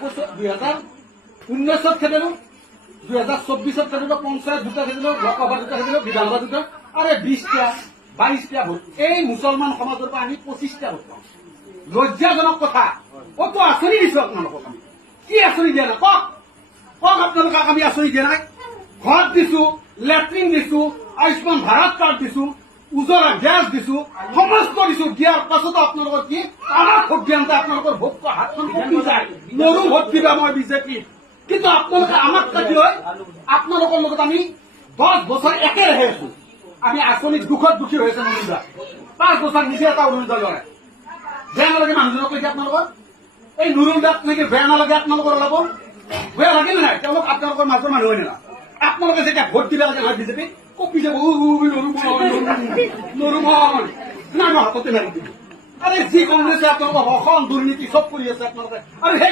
2019 খেলিলো, 2024 খেলিলো, পঞ্চায়েত দুটা খেলিলো, লোকসভা দুটা খেলিলো, বিধানসভা দুটা, আরে 20টা 22টা ভোট। এই মুছলমান সমাজৰ পৰা আমি 25টা ভোট পাওঁ। লজ্জাজনক কথা। কত আঁচনি দিছো আপোনালোকক আমি? কি আঁচনি দিয়া নাই কওক? কওক আপোনালোকক আমি আঁচনি দিয়া নাই? ঘৰ দিছো, লেট্ৰিন দিছো, আয়ুষ্মান ভাৰত কাৰ্ড দিছো, উজ্বলা গেছ দিছো, সমস্ত দিছো। দিয়াৰ পাছতো আপোনালোকৰ কি আমাৰ ভোট দিয়াতে আপোনালোকৰ ভোট হাতখন কমি যায়। নৰো ভোট দিবা মই বিজেপি। কিন্তু আপোনালোকে আমাক কি হয়, আপোনালোকৰ লগত আমি 10 বছৰ একেৰাহে আছো। আমি আঁচনিত দুখত দুখী হৈ আছে অৰুণোদয়। 5 বছৰ নিজে এটা অৰুণোদয় লয়। বেয়া নালাগে মানুহজনক কৈছে আপোনালোকৰ? এই নুৰুদাক নেকি বেয়া নালাগে আপোনালোকৰ অলপ? বেয়া লাগে নে নাই? তেওঁলোক আপোনালোকৰ মাজৰ মানুহ হয় না? আপোনালোকে যেতিয়া ভোট দিলে নহয় বিজেপি কপি যাব, নৰু মই নাই মই হাততে মাৰি দিম। আৰে যি কংগ্ৰেসে আপনাৰ অসম দুৰ্নীতি সব কৰি আছে আপনাৰ।